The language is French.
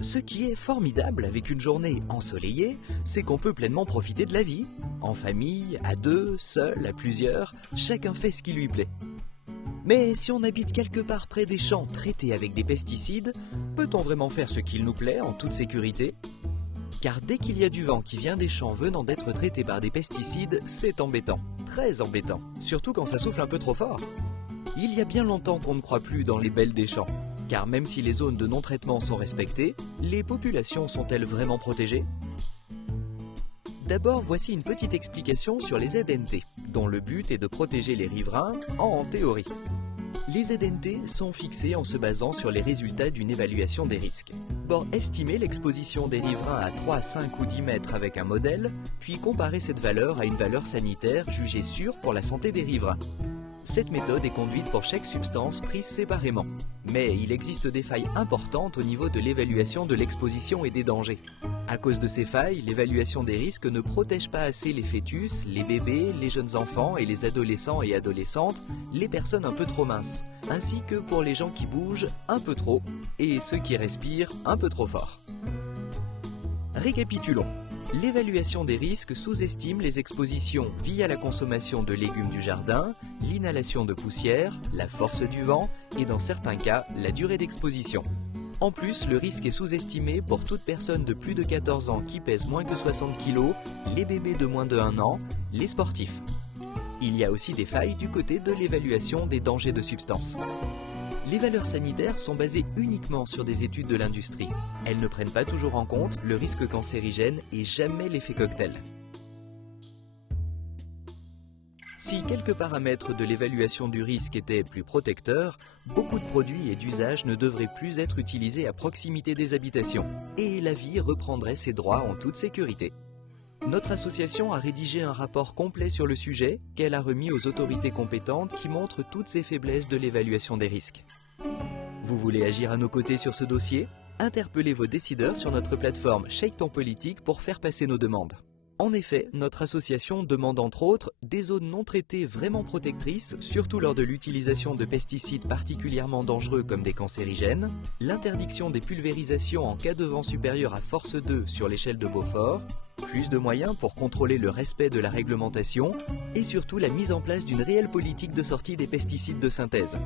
Ce qui est formidable avec une journée ensoleillée, c'est qu'on peut pleinement profiter de la vie. En famille, à deux, seul, à plusieurs, chacun fait ce qui lui plaît. Mais si on habite quelque part près des champs traités avec des pesticides, peut-on vraiment faire ce qu'il nous plaît en toute sécurité? Car dès qu'il y a du vent qui vient des champs venant d'être traités par des pesticides, c'est embêtant, très embêtant, surtout quand ça souffle un peu trop fort. Il y a bien longtemps qu'on ne croit plus dans les belles des champs. Car même si les zones de non-traitement sont respectées, les populations sont-elles vraiment protégées? D'abord, voici une petite explication sur les ZNT, dont le but est de protéger les riverains en théorie. Les ZNT sont fixés en se basant sur les résultats d'une évaluation des risques. Pour estimer l'exposition des riverains à 3, 5 ou 10 mètres avec un modèle, puis comparer cette valeur à une valeur sanitaire jugée sûre pour la santé des riverains. Cette méthode est conduite pour chaque substance prise séparément. Mais il existe des failles importantes au niveau de l'évaluation de l'exposition et des dangers. À cause de ces failles, l'évaluation des risques ne protège pas assez les fœtus, les bébés, les jeunes enfants et les adolescents et adolescentes, les personnes un peu trop minces, ainsi que pour les gens qui bougent un peu trop et ceux qui respirent un peu trop fort. Récapitulons. L'évaluation des risques sous-estime les expositions via la consommation de légumes du jardin, l'inhalation de poussière, la force du vent et dans certains cas, la durée d'exposition. En plus, le risque est sous-estimé pour toute personne de plus de 14 ans qui pèse moins que 60 kg, les bébés de moins de 1 an, les sportifs. Il y a aussi des failles du côté de l'évaluation des dangers de substances. Les valeurs sanitaires sont basées uniquement sur des études de l'industrie. Elles ne prennent pas toujours en compte le risque cancérigène et jamais l'effet cocktail. Si quelques paramètres de l'évaluation du risque étaient plus protecteurs, beaucoup de produits et d'usages ne devraient plus être utilisés à proximité des habitations, et la vie reprendrait ses droits en toute sécurité. Notre association a rédigé un rapport complet sur le sujet qu'elle a remis aux autorités compétentes qui montre toutes ces faiblesses de l'évaluation des risques. Vous voulez agir à nos côtés sur ce dossier? Interpellez vos décideurs sur notre plateforme Shake ton politique pour faire passer nos demandes. En effet, notre association demande entre autres des zones non traitées vraiment protectrices, surtout lors de l'utilisation de pesticides particulièrement dangereux comme des cancérigènes, l'interdiction des pulvérisations en cas de vent supérieur à force 2 sur l'échelle de Beaufort, plus de moyens pour contrôler le respect de la réglementation et surtout la mise en place d'une réelle politique de sortie des pesticides de synthèse.